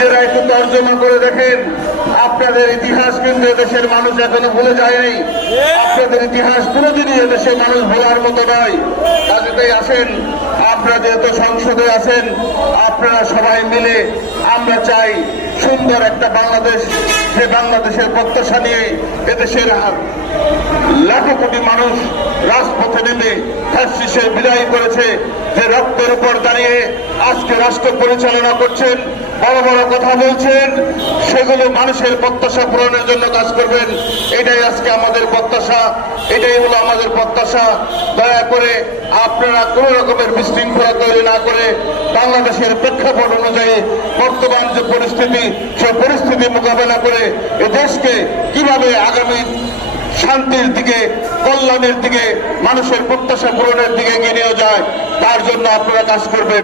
একটু তর্জমা করে দেখেন, আপনাদের ইতিহাস কিন্তু এদেশের মানুষ এখনো ভুলে যায়নি। আপনাদের ইতিহাস কোনোদিনই এদেশের মানুষ ভোলার মতো নয়। কাজেই আসেন, আপনারা যেহেতু সংসদে আছেন, আপনারা সবাই মিলে আমরা চাই সুন্দর একটা বাংলাদেশ, যে বাংলাদেশের প্রত্যাশা নিয়ে এদেশের লাখো কোটি মানুষ রাজপথে নেমে ফ্যাসিস্টে বিদায় করেছে, যে রক্তের উপর দাঁড়িয়ে আজকে রাষ্ট্র পরিচালনা করছেন, বড় বড় কথা বলছেন, সেগুলো মানুষের প্রত্যাশা পূরণের জন্য কাজ করবেন। এটাই আজকে আমাদের প্রত্যাশা, এটাই হলো আমাদের প্রত্যাশা। দয়া করে আপনারা কোন রকমের বিশৃঙ্খলা তৈরি না করে বাংলাদেশের প্রেক্ষাপট অনুযায়ী বর্তমান যে পরিস্থিতি, সেই পরিস্থিতি মোকাবেলা করে এ দেশকে কিভাবে আগামী শান্তির দিকে, কল্যাণের দিকে, মানুষের প্রত্যাশা পূরণের দিকে এগিয়ে নিয়ে যায়, তার জন্য আপনারা কাজ করবেন।